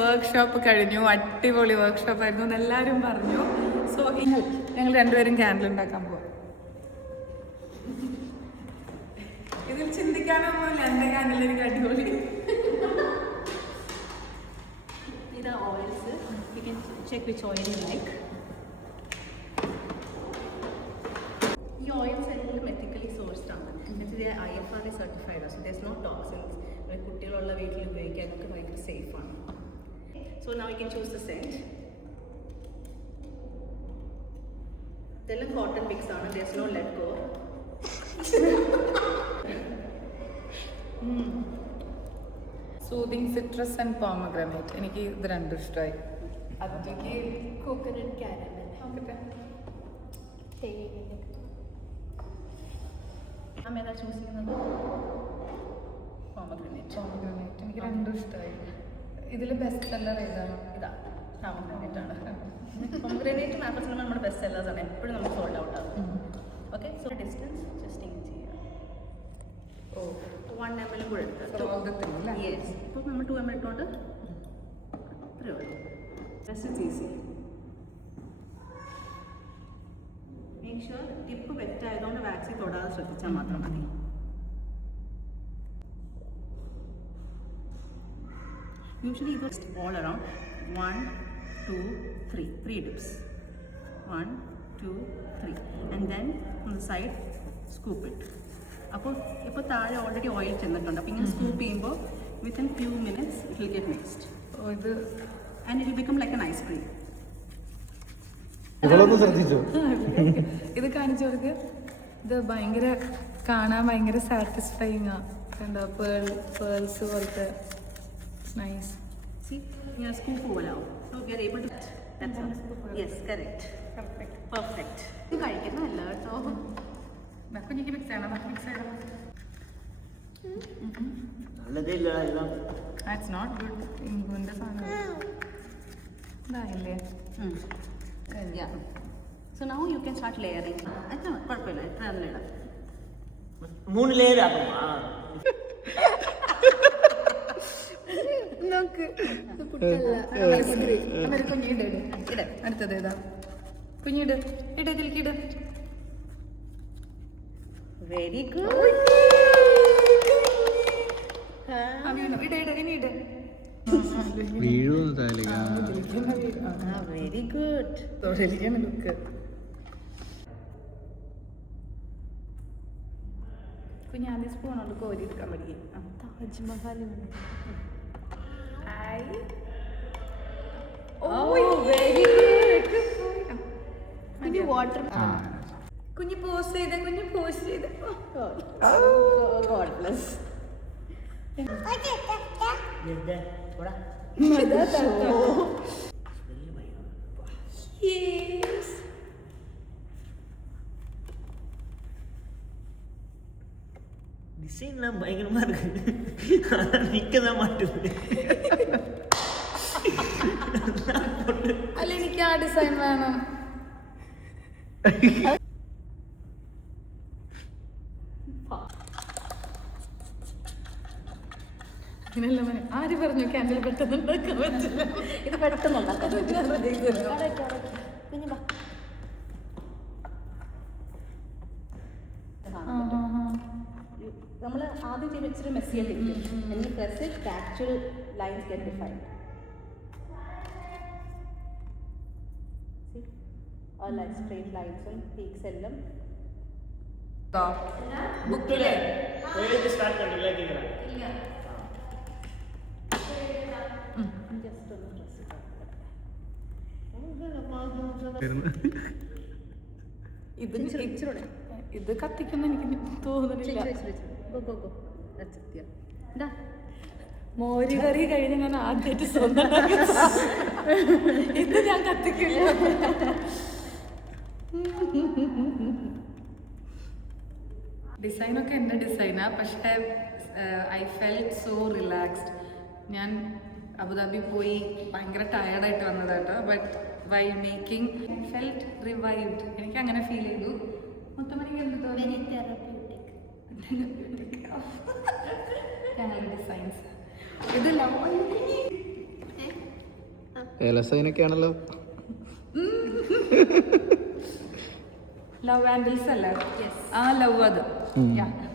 Workshop കഴിഞ്ഞു. അടിപൊളി workshop ആയിരുന്നു എന്ന് എല്ലാവരും പറഞ്ഞു. സോ ഞങ്ങൾ രണ്ടുപേരും ക്യാൻഡിൽ ഉണ്ടാക്കാൻ പോകും. ഇതിൽ ചിന്തിക്കാനൊന്നുമില്ല, എൻ്റെ ക്യാൻഡിൽ എനിക്ക് അടിപൊളി. ഇതാ oils, you can check which oil you like. ഈ ഓയിൽസ് എല്ലാം എത്തിക്കലി സോഴ്സ്ഡ് ആണ്. ഇത് IFRA സർട്ടിഫൈഡ് ആണ്. So there is no toxins. കുട്ടികളുള്ള വീട്ടിൽ ഉപയോഗിക്കാനൊക്കെ ഭയങ്കര സേഫാണ്. So now you can choose the scent. ഇതെല്ലാം കോട്ടൺ മിക്സ് ആണ്. There is no let go. Soothing citrus and pomegranate. എനിക്ക് ഇത് രണ്ടും ഇഷ്ടമായി. അതിലേക്ക് കോക്കനട്ട് കാരമൽ. ഏതാ ചൂസ് ചെയ്യുന്നത്? പോമഗ്രാനൈറ്റ്. എനിക്ക് രണ്ടും ഇഷ്ടമായി. ഇതിൽ ബെസ്റ്റ് സെല്ലർ ഏതാണ്? ഇതാ പോമഗ്രാനൈറ്റ് ആണ്. പോമഗ്രാനൈറ്റും ആപ്പിൾസും നമ്മുടെ ബെസ്റ്റ് സെല്ലേഴ്സ് ആണ്. എപ്പോഴും നമുക്ക് സോൾഡ് ഔട്ട് ആകും. ഓക്കെ, സോ ഡിസ്റ്റൻസ് ജസ്റ്റ് ഇങ്ങനെ ചെയ്യുക. 1 ml കൂടെ എടുക്കുക. യെസ്, ഇപ്പോൾ നമ്മൾ 2 ml ഇട്ടുകൊണ്ട് അത്രയേ ഉള്ളൂ. Just it's easy. Make sure tip wet ആയതുകൊണ്ട് വാക്സിൻ തൊടാതെ ശ്രദ്ധിച്ചാൽ മാത്രം മതി. യൂഷ്വലി ഇത് all around 1 2 3 dips. 1 2 3 and then on the side scoop it. അപ്പോൾ ഇപ്പോൾ താഴെ ഓൾറെഡി ഓയിൽ ചെന്നിട്ടുണ്ട്. അപ്പോൾ ഇങ്ങനെ സ്കൂപ്പ് ചെയ്യുമ്പോൾ within few minutes it will get mixed. ഇത് and it will become like an ice cream. ഇത് കാണിച്ചു കൊടുക്ക്. ഇത് ഭയങ്കര കാണാൻ ഭയങ്കര സാറ്റിസ്ഫൈങ് ആ. കണ്ടോ, പേൾസ് പോലത്തെ. നൈസ്. സി ഇങ്ങനെ സ്കൂപ്പ് പോലെ ആവും. So we are able to. Yes, correct, perfect. ഇത് കഴിക്കുന്നതല്ല കേട്ടോ. കുഞ്ഞിക്ക് മിക്സ് ചെയ്യണം. മിക്സ് ചെയ്യണം. It's not good. ഇങ്കുവിൻ്റെ സാധനം ഇതായില്ലേ? So now you can start layering. അല്ല കുഴപ്പമില്ല, എത്ര നല്ല ഇടാം. 3 ലെയർ ആക്കും. കുഞ്ഞിട്. അടുത്തത് ഏതാ? കുഞ്ഞിട്. ഇതിൽക്കിട്. Very good. Very good. Look. കുഞ്ഞാദ്യം സ്പൂൺ കൊണ്ട് കോരി എടുക്കാൻ പഠിക്കും. താജ്മഹൽ. കുഞ്ഞു വാട്ടർ. കുഞ്ഞു പോസ്റ്റ് ചെയ്ത്. God bless. டிசைன்லாம் பயங்கரமா இருக்கு. நிக்கதான் மாட்டேங்குது. അല്ല, എനിക്ക് ആ ഡിസൈൻ വേണം. ആര് പറഞ്ഞു ക്യാൻഡിൽ പെട്ടെന്ന് ഉണ്ടാക്കാൻ പറ്റില്ല? ഇത് പെട്ടെന്ന് ഉണ്ടാക്കാൻ നമ്മൾ ആദ്യം ചെയ്ത് വെച്ചിട്ട് മെസ്സിയായിട്ട് press it actual lines get defined. Straight ലൈൻസും പീക്സ് എല്ലാം ബുക്കിലെ സ്റ്റാർട്ട് കണ്ടില്ല കേൾക്കാം. ജസ്റ്റ് ഒന്ന് പ്രസ് ഇത് കത്തിക്കുന്ന എനിക്ക് തോന്നുന്നില്ല. മോര് കറി കഴിഞ്ഞ് ഞാൻ ആദ്യമായിട്ട് സ്വന്തം ഇത് ഞാൻ കത്തിക്കില്ല. ഡിസൈനൊക്കെ എൻ്റെ ഡിസൈനാ, പക്ഷേ ഐ ഫെൽറ്റ് സോ റിലാക്സ്ഡ്. ഞാൻ അബുദാബി പോയി ഭയങ്കര ടയർഡായിട്ട് വന്നതാട്ടോ. But while making felt revived. എനിക്ക് അങ്ങനെ ഫീൽ ചെയ്തു. മുത്തമണിക്ക് എന്ത് തോന്നി? ഞങ്ങളുടെ ഡിസൈൻസ് ഇത് ഏലസൈനൊക്കെയാണല്ലോ. ലവ് ആൻഡിൽസ് അല്ലേ? ആ ലവ് അത്. Yeah.